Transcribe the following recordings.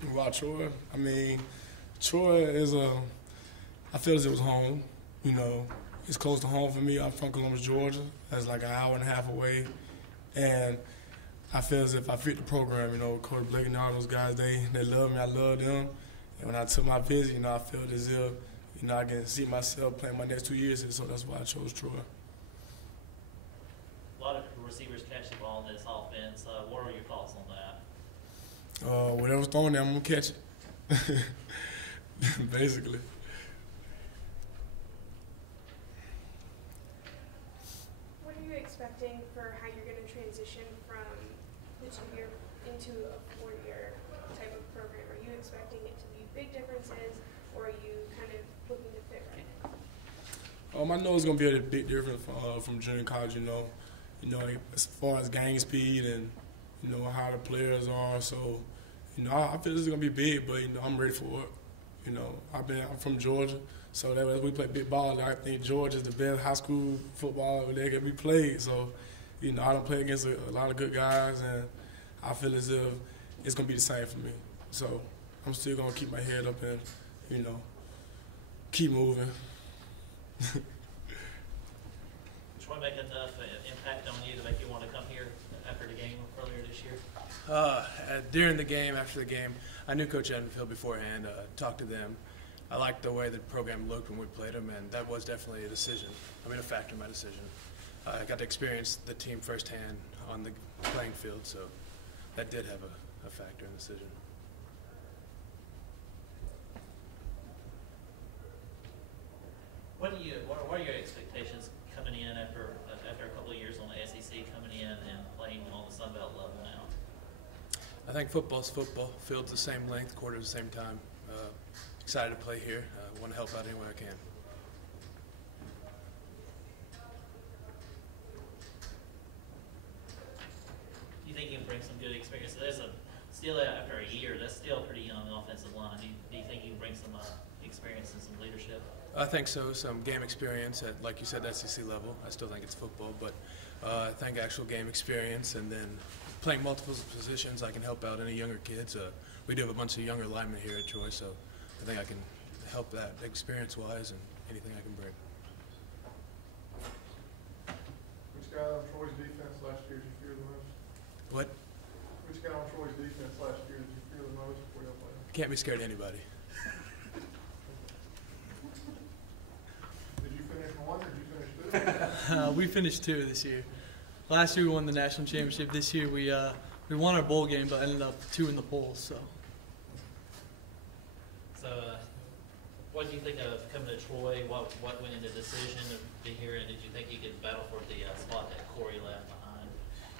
About Troy, I mean, Troy is I feel as it was home. You know, it's close to home for me. I'm from Columbus, Georgia. That's like an hour and a half away. And I feel as if I fit the program. You know, Coach Blake and all those guys, they love me. I love them. And when I took my visit, you know, I felt as if, you know, I can see myself playing my next 2 years here, so that's why I chose Troy. A lot of receivers catch the ball in this offense. What are your thoughts on that? Whatever's thrown there, I'm going to catch it, basically. What are you expecting for how you're going to transition from the 2-year into a 4-year type of program? Are you expecting it to be big differences, or are you kind of looking to fit right now? I know it's going to be a big difference from junior college, you know, as far as game speed and, you know, how the players are. So, you know, I feel this is going to be big, but, you know, I'm ready for it. You know, I'm from Georgia, so that we play big ball. I think Georgia's the best high school football that can be played. So, you know, I don't play against a lot of good guys, and I feel as if it's going to be the same for me. So I'm still going to keep my head up and, you know, keep moving. Troy make enough impact on you to make you want to come here after the game earlier this year? During the game, after the game, I knew Coach Edenfield beforehand, talked to them. I liked the way the program looked when we played them, and that was definitely a factor in my decision. I got to experience the team firsthand on the playing field, so that did have a factor in the decision. What are your expectations coming in after a couple of years on the SEC, coming in and playing on the Sun Belt level now? I think football's football. Field's the same length, quarters the same time. Excited to play here. Want to help out any way I can. Do you think you can bring some good experience? Still after a year, that's still a pretty young offensive line. Do you think you can bring some experience and some leadership? I think so. Some game experience at, like you said, SEC level. I still think it's football, but I think actual game experience, and then playing multiple positions, I can help out any younger kids. We do have a bunch of younger linemen here at Troy, so I think I can help that experience-wise and anything I can bring. Which guy on Troy's defense last year did you fear the most? What? Which guy on Troy's defense last year did you fear the most before y'all played? Can't be scared of anybody. Did you finish one or did you finish two? We finished 2 this year. Last year we won the national championship. This year we won our bowl game, but ended up 2 in the polls. So what did you think of coming to Troy? What went into the decision of being here, and did you think you could battle for the spot that Corey left behind?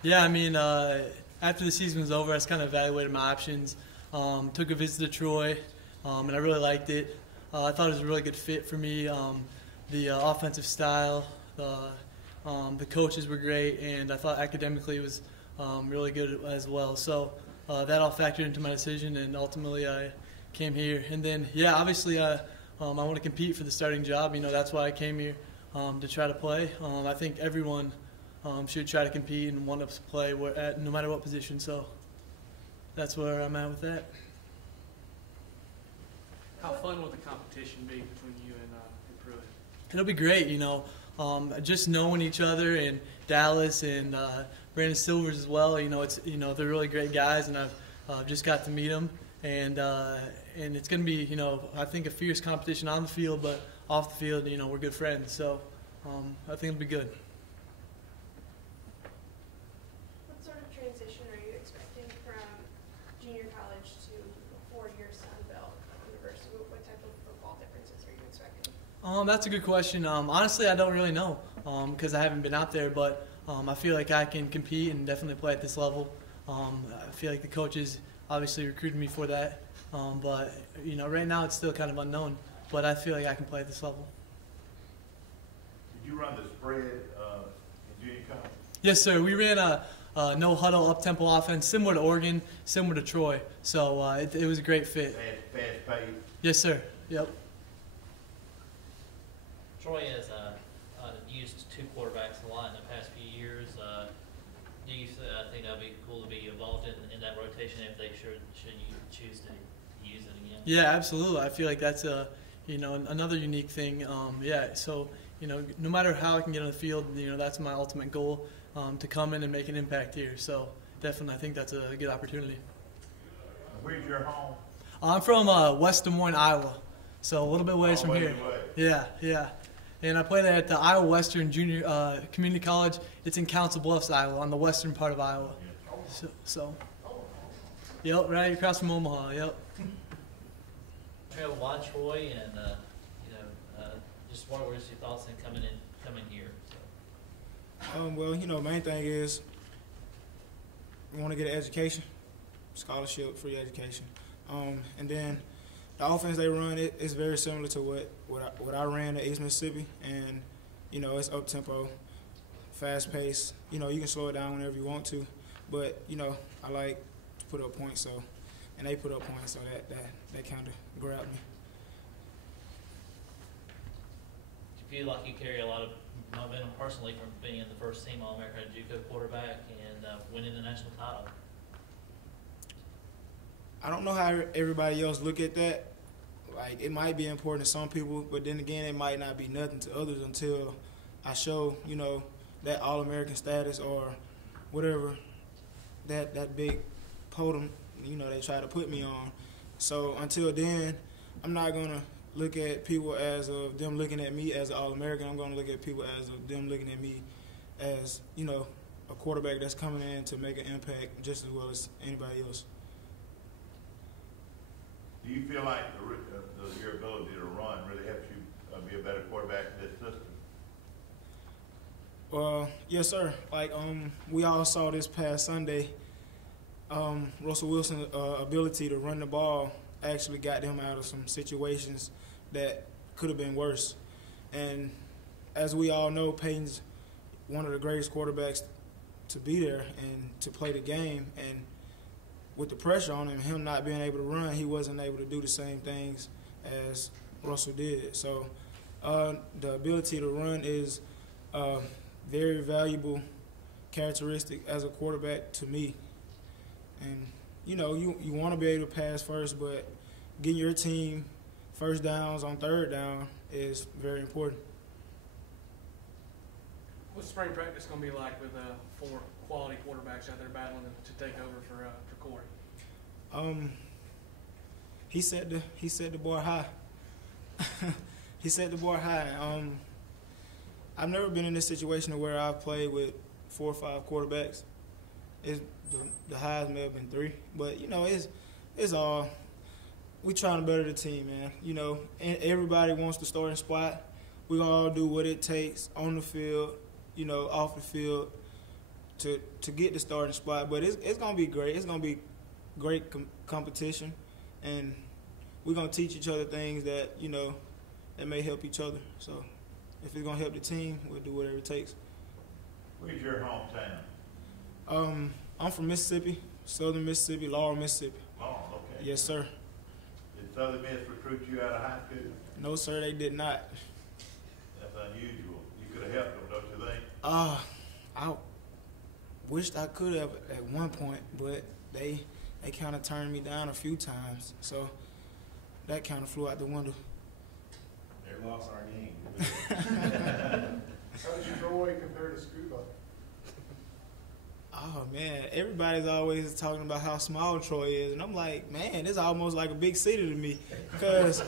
yeah, I mean, after the season was over, I just kind of evaluated my options. Took a visit to Troy, and I really liked it. I thought it was a really good fit for me. The offensive style, the coaches were great, and I thought academically it was really good as well. So that all factored into my decision, and ultimately I came here. And then, yeah, obviously I want to compete for the starting job. You know, that's why I came here, to try to play. I think everyone should try to compete and want to play no matter what position. So that's where I'm at with that. How fun will the competition be between you and Pruitt? It'll be great, you know. Just knowing each other, and Dallas and Brandon Silvers as well. You know, they're really great guys, and I've just got to meet them, and it's going to be, you know, I think a fierce competition on the field, but off the field, you know, we're good friends. So I think it'll be good. What sort of transition are you expecting from junior college to a 4-year Sun Belt university? What type of football differences are you expecting? That's a good question. Honestly, I don't really know because I haven't been out there, but I feel like I can compete and definitely play at this level. I feel like the coaches obviously recruited me for that, but you know, right now it's still kind of unknown. But I feel like I can play at this level. Did you run the spread in junior college? Yes, sir. We ran a no huddle up tempo offense, similar to Oregon, similar to Troy. So it was a great fit. Fast pace. Yes, sir. Yep. Troy has used 2 quarterbacks a lot in the past few years. Do you think that'd be cool to be involved in that rotation if they should you choose to use it again? Yeah, absolutely. I feel like that's another unique thing. Yeah, so no matter how I can get on the field, that's my ultimate goal, to come in and make an impact here. So definitely, I think that's a good opportunity. Where's your home? I'm from West Des Moines, Iowa, so a little bit ways from here. Yeah. And I played at the Iowa Western Junior Community College. It's in Council Bluffs, Iowa, on the western part of Iowa. So yep, right across from Omaha. Yep. Trail watch Troy, and just what was your thoughts in coming here? So. Well, main thing is we want to get an education, scholarship, free education, and then the offense they run is very similar to what I ran at East Mississippi, and it's up tempo, fast pace. You can slow it down whenever you want to, but I like to put up points, and they put up points, so that kind of grabbed me. Do you feel like you carry a lot of momentum personally from being the first team All-American JUCO quarterback and winning the national title? I don't know how everybody else look at that. Like, it might be important to some people, but then again, it might not be nothing to others until I show, that All-American status or whatever, that big podium, they try to put me on. So until then, I'm not going to look at people as of them looking at me as an All-American. I'm going to look at people as of them looking at me as, a quarterback that's coming in to make an impact just as well as anybody else. Do you feel like your ability to run really helps you be a better quarterback in this system? Yes, sir. Like we all saw this past Sunday, Russell Wilson's ability to run the ball actually got him out of some situations that could have been worse. And as we all know, Peyton's one of the greatest quarterbacks to be there and to play the game. And with the pressure on him not being able to run, he wasn't able to do the same things as Russell did. So the ability to run is a very valuable characteristic as a quarterback to me. And, you want to be able to pass first, but getting your team first downs on third down is very important. What's spring practice going to be like with 4 quality quarterbacks out there battling to take over for Corey? He set the bar high. He set the bar high. I've never been in this situation where I've played with 4 or 5 quarterbacks. The highs may have been 3, but it's all we trying to better the team, man. And everybody wants the starting spot. We gonna all do what it takes on the field, off the field to get the starting spot. But it's gonna be great. It's gonna be great competition, and we're gonna teach each other things that that may help each other. So if it's gonna help the team, we'll do whatever it takes. Where's your hometown? I'm from Mississippi, Southern Mississippi, Laurel, Mississippi. Laurel, okay. Yes, sir. Did Southern Miss recruit you out of high school? No, sir, they did not. That's unusual. You could have helped them, don't you think? I wished I could have at one point, but they kind of turned me down a few times, so that kind of flew out the window. They lost our game. How does Troy compare to Scuba? Oh, man, everybody's always talking about how small Troy is, and I'm like, man, it's almost like a big city to me, because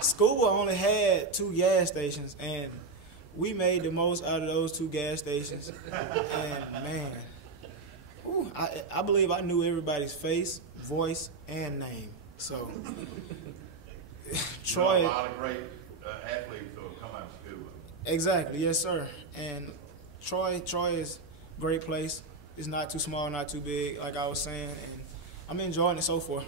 Scuba only had 2 gas stations, and we made the most out of those 2 gas stations, and, man, I believe I knew everybody's face, voice, and name, so Troy. A lot of great athletes who have come out of Scuba. Exactly, yes, sir, and Troy is a great place. It's not too small, not too big, like I was saying, and I'm enjoying it so far.